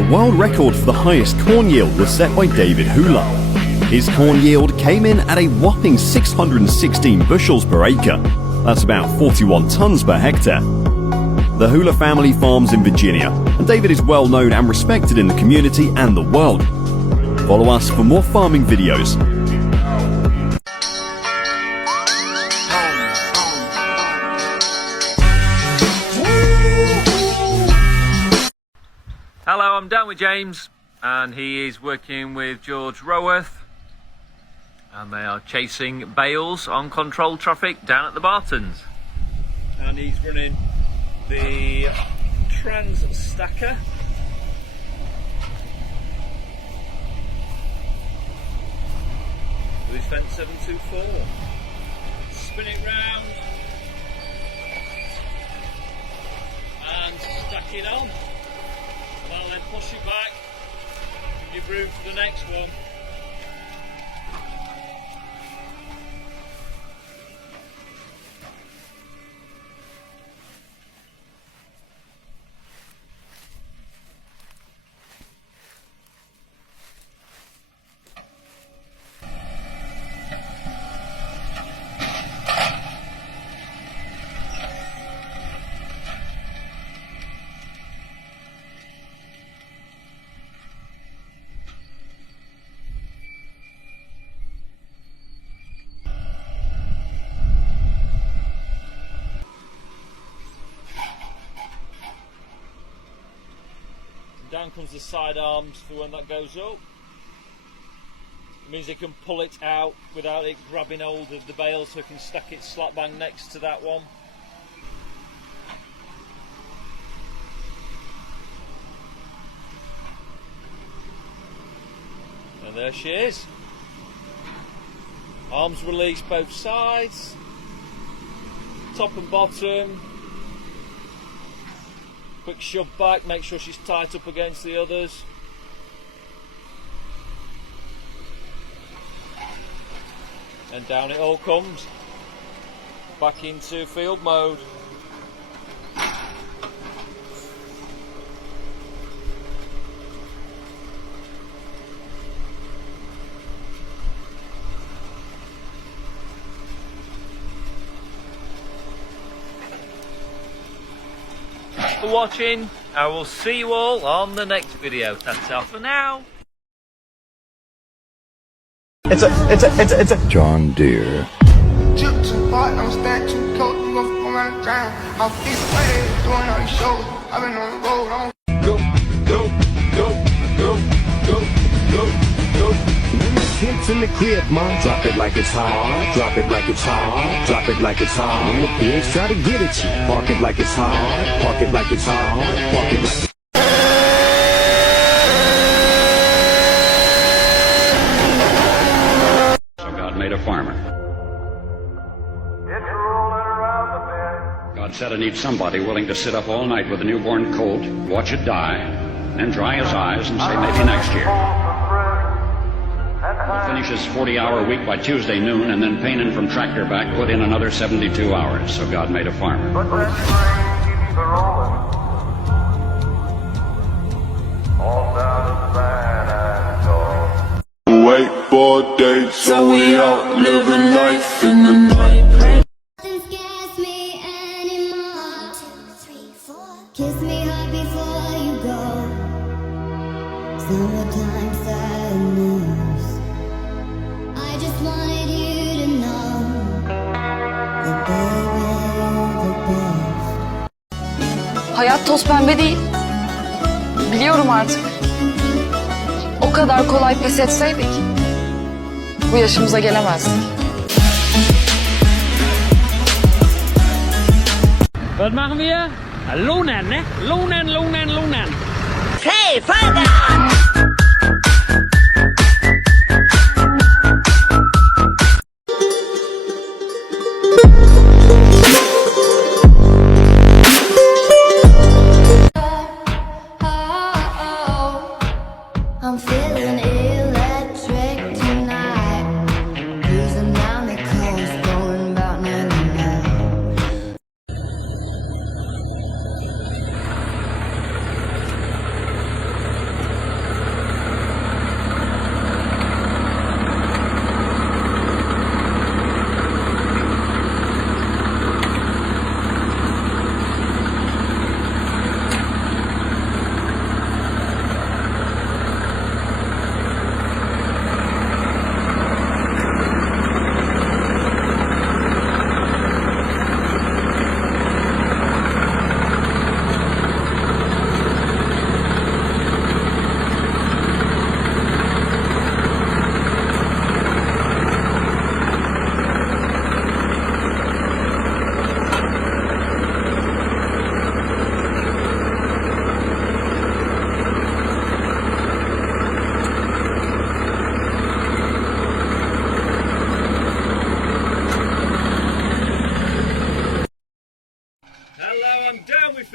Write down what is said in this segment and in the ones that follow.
The world record for the highest corn yield was set by David Hula. His corn yield came in at a whopping 616 bushels per acre. That's about 41 tons per hectare. The Hula family farms in Virginia, and David is well known and respected in the community and the world. Follow us for more farming videos. Hello, I'm down with James, and he is working with George Roworth, and they are chasing bales on controlled traffic down at the Bartons. And he's running the Trans Stacker. With his fence 724. Spin it round and stack it on. Well, then push it back, give you room for the next one. Down comes the side arms for when that goes up. It means they can pull it out without it grabbing hold of the bale, so it can stack it slap bang next to that one. And there she is. Arms released both sides, top and bottom. Quick shove back, make sure she's tight up against the others. And down it all comes. Back into field mode. For watching. I will see you all on the next video. That's all for now. It's a John Deere. Chip too hard, I'm stand too close, you gon' fuck around and drown. I'm this way, doing all these shows. I've been on the road, I don't Go, go, go, go, go, go, go. Kids in the crib, mom. Drop it like it's hot. Drop it like it's hot. Drop it like it's hot. And the pigs try to get at you. Park it like it's hot. Park it like it's hot. Park it like So God made a farmer. God said I need somebody willing to sit up all night with a newborn colt, watch it die, then dry his eyes and say maybe next year. He'll finish his 40-hour week by Tuesday noon, and then Paynin from tractor back put in another 72 hours. So God made a farmer. Wait for days, so we out living life in the night. Nothing scares me anymore. 1, 2, 3, 4. Kiss me hard before you go. Summertime sadness. I just wanted you to know that baby you're the best. Hayat toz pembe değil. Biliyorum artık. O kadar kolay pes etseydik bu yaşımıza gelemezdik. Was machen wir? Lohnen, ne? Lohnen, lohnen, lohnen. Hey, Vater! I'm feeling electric tonight. Cruising down the coast, going about 99.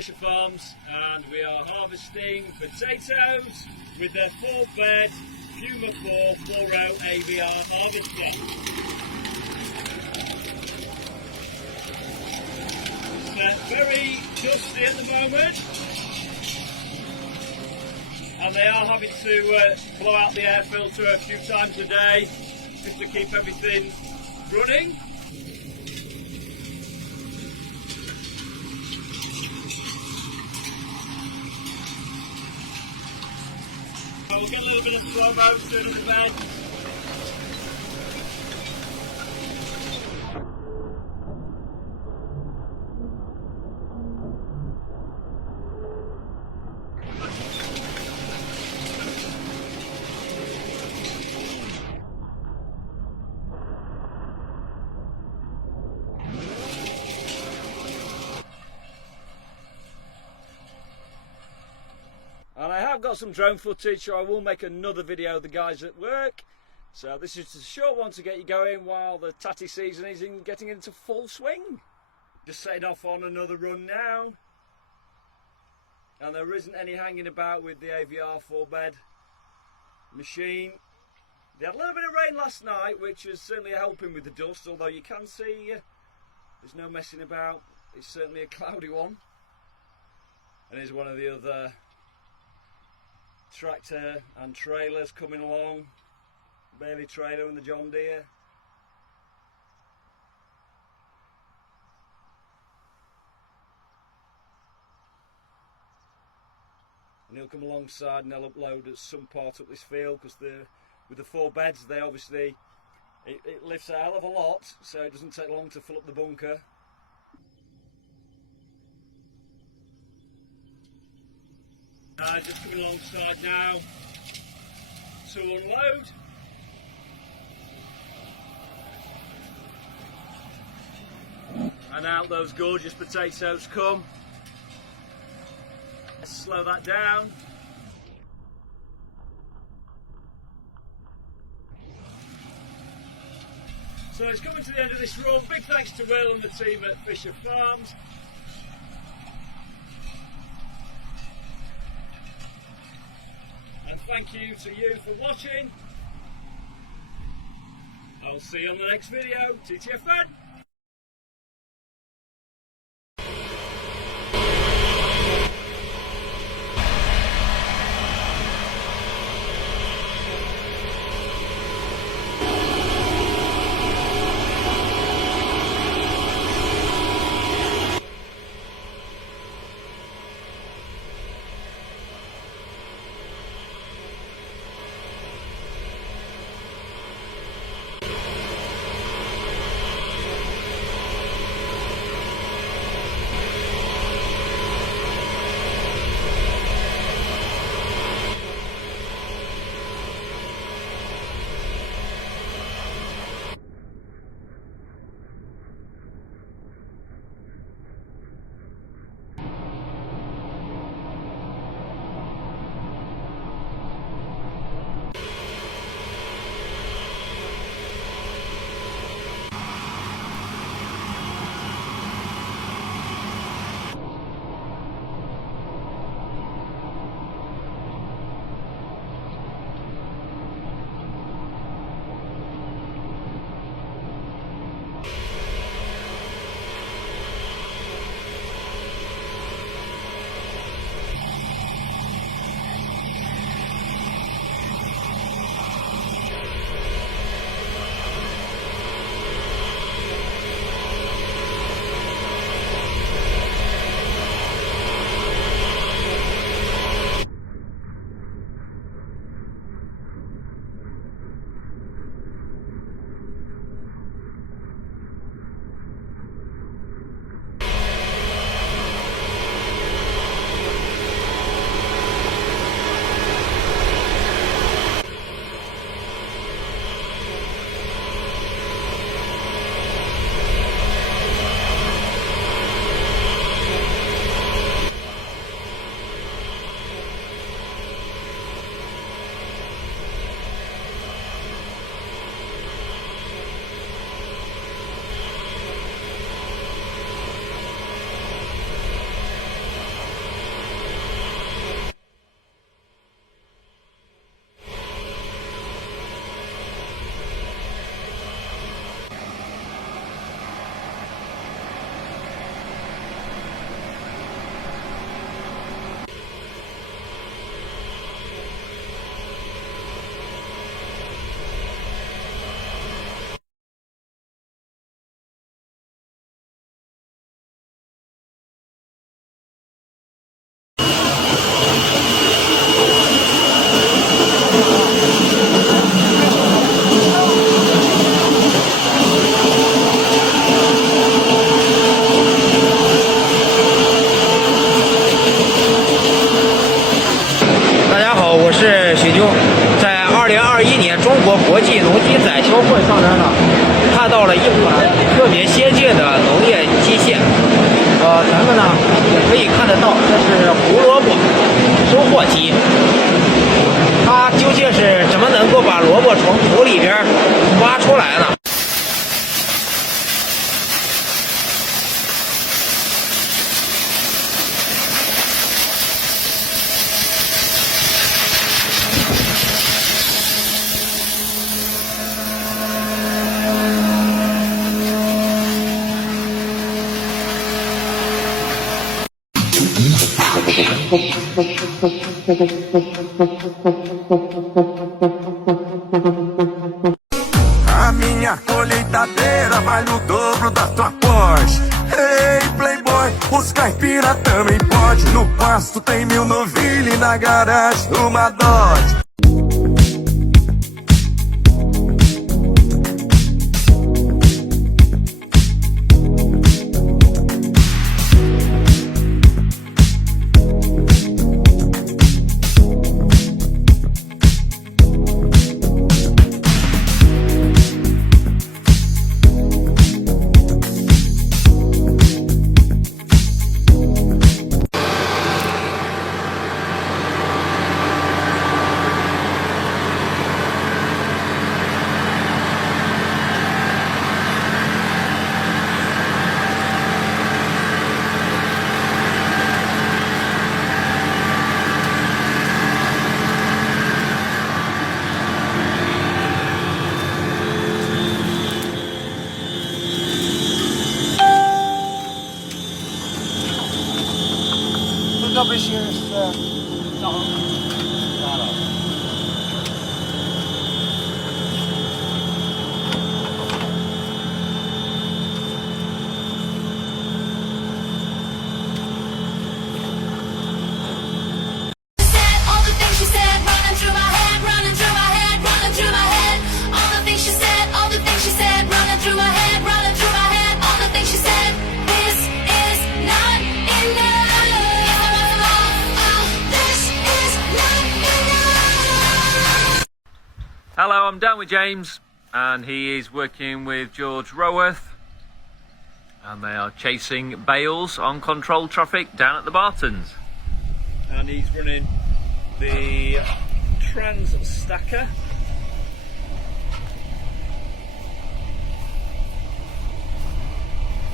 Fisher Farms, and we are harvesting potatoes with their 4-bed Puma 4 4-row AVR harvester. It's very dusty at the moment, and they are having to blow out the air filter a few times a day just to keep everything running. We'll get a little bit of slow motion of the bed. And I have got some drone footage, so I will make another video of the guys at work. So this is a short one to get you going while the tatty season is getting into full swing. Just setting off on another run now. And there isn't any hanging about with the AVR 4-bed machine. They had a little bit of rain last night, which is certainly helping with the dust, although you can see there's no messing about. It's certainly a cloudy one. And here's one of the other tractor and trailers coming along. Bailey trailer and the John Deere. And he'll come alongside and they'll upload at some part up this field, because with the 4 beds they obviously it lifts a hell of a lot, so it doesn't take long to fill up the bunker. Just coming alongside now to unload. And out those gorgeous potatoes come. Let's slow that down. So it's coming to the end of this run. Big thanks to Will and the team at Fisher Farms. And thank you to you for watching. I'll see you on the next video. TTFN. 好，我是许军。在2021年中国国际农机展销会上面呢，看到了一款特别先进的农业机械。咱们呢也可以看得到，这是胡萝卜收获机。它究竟是怎么能够把萝卜从土里边挖出来呢？A minha colheitadeira vale o dobro da tua Porsche. Ei, playboy, os caipira também pode. No pasto tem 1000 novilha e na garagem uma Dodge. Hello, I'm down with James, and he is working with George Roworth, and they are chasing bales on controlled traffic down at the Bartons. And he's running the Trans Stacker.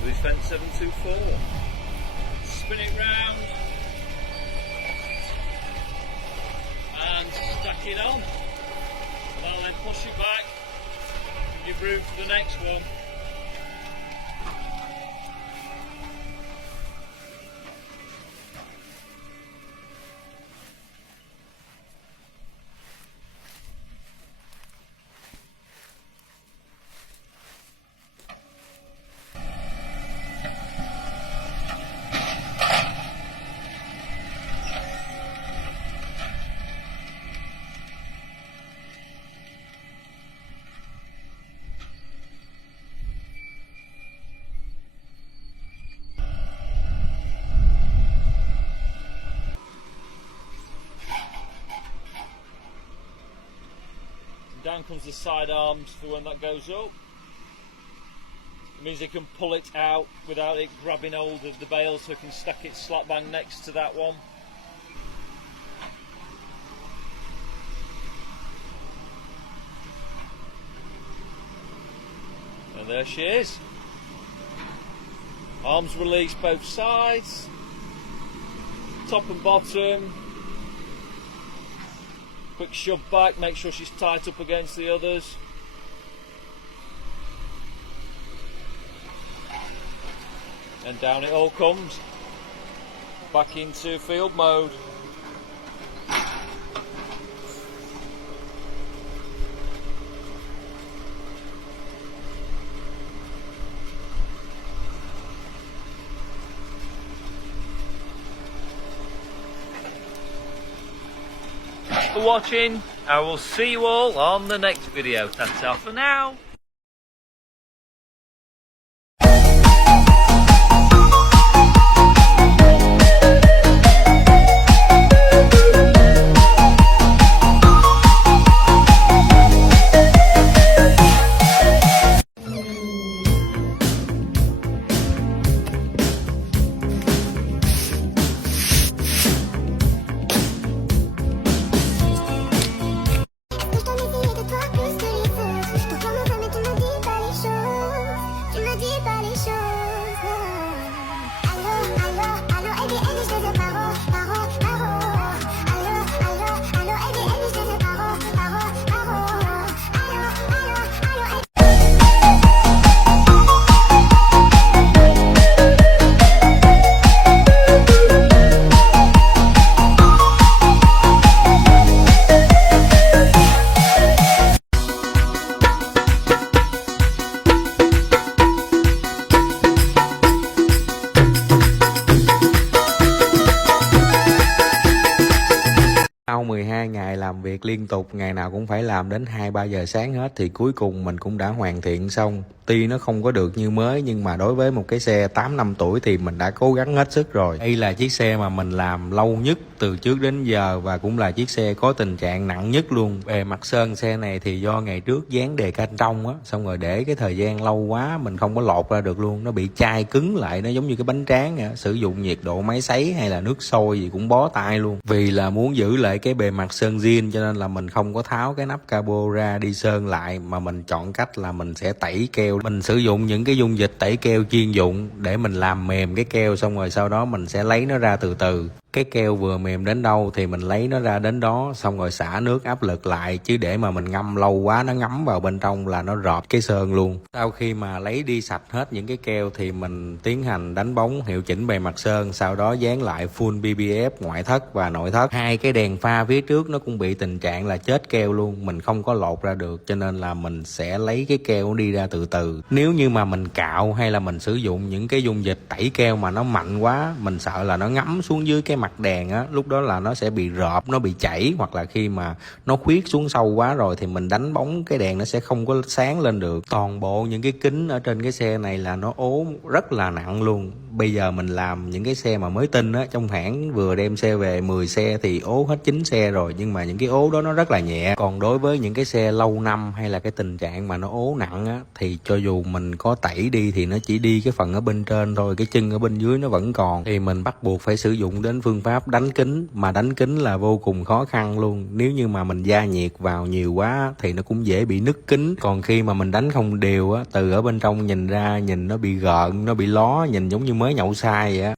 With his fence 724. Spin it round and stack it on. Well, then push it back, give room for the next one. Down comes the side arms for when that goes up. It means they can pull it out without it grabbing hold of the bale, so it can stack it slap bang next to that one. And there she is. Arms released both sides, top and bottom. Quick shove back, make sure she's tight up against the others. And down it all comes. Back into field mode. For watching. I will see you all on the next video. That's all for now. ngày làm việc liên tục, ngày nào cũng phải làm đến 2-3 giờ sáng hết, thì cuối cùng mình cũng đã hoàn thiện xong. Tuy nó không có được như mới, nhưng mà đối với một cái xe 8 năm tuổi thì mình đã cố gắng hết sức rồi. Đây là chiếc xe mà mình làm lâu nhất từ trước đến giờ, và cũng là chiếc xe có tình trạng nặng nhất luôn. Về mặt sơn xe này thì do ngày trước dán đề can trong á, xong rồi để cái thời gian lâu quá mình không có lột ra được luôn, nó bị chai cứng lại, nó giống như cái bánh tráng vậy. Sử dụng nhiệt độ máy sấy hay là nước sôi gì cũng bó tay luôn. Vì là muốn giữ lại cái bề mặt sơn zin cho nên là mình không có tháo cái nắp cabo ra đi sơn lại, mà mình chọn cách là mình sẽ tẩy keo. Mình sử dụng những cái dung dịch tẩy keo chuyên dụng để mình làm mềm cái keo, xong rồi sau đó mình sẽ lấy nó ra từ từ. Cái keo vừa mềm đến đâu thì mình lấy nó ra đến đó, xong rồi xả nước áp lực lại, chứ để mà mình ngâm lâu quá nó ngấm vào bên trong là nó rọp cái sơn luôn. Sau khi mà lấy đi sạch hết những cái keo thì mình tiến hành đánh bóng hiệu chỉnh bề mặt sơn, sau đó dán lại full PPF ngoại thất và nội thất. Hai cái đèn pha phía trước nó cũng bị tình trạng là chết keo luôn, mình không có lột ra được, cho nên là mình sẽ lấy cái keo đi ra từ từ. Nếu như mà mình cạo hay là mình sử dụng những cái dung dịch tẩy keo mà nó mạnh quá, mình sợ là nó ngấm xuống dưới cái mặt đèn á, lúc đó là nó sẽ bị rợp, nó bị chảy, hoặc là khi mà nó khuyết xuống sâu quá rồi thì mình đánh bóng cái đèn nó sẽ không có sáng lên được. Toàn bộ những cái kính ở trên cái xe này là nó ố rất là nặng luôn. Bây giờ mình làm những cái xe mà mới tinh á, trong hãng vừa đem xe về 10 xe thì ố hết 9 xe rồi, nhưng mà những cái ố đó nó rất là nhẹ. Còn đối với những cái xe lâu năm hay là cái tình trạng mà nó ố nặng á, thì cho dù mình có tẩy đi thì nó chỉ đi cái phần ở bên trên thôi, cái chân ở bên dưới nó vẫn còn, thì mình bắt buộc phải sử dụng đến phương pháp đánh kính. Mà đánh kính là vô cùng khó khăn luôn, nếu như mà mình gia nhiệt vào nhiều quá thì nó cũng dễ bị nứt kính. Còn khi mà mình đánh không đều á, từ ở bên trong nhìn ra nhìn nó bị gợn, nó bị ló, nhìn giống như mới nhậu sai vậy á.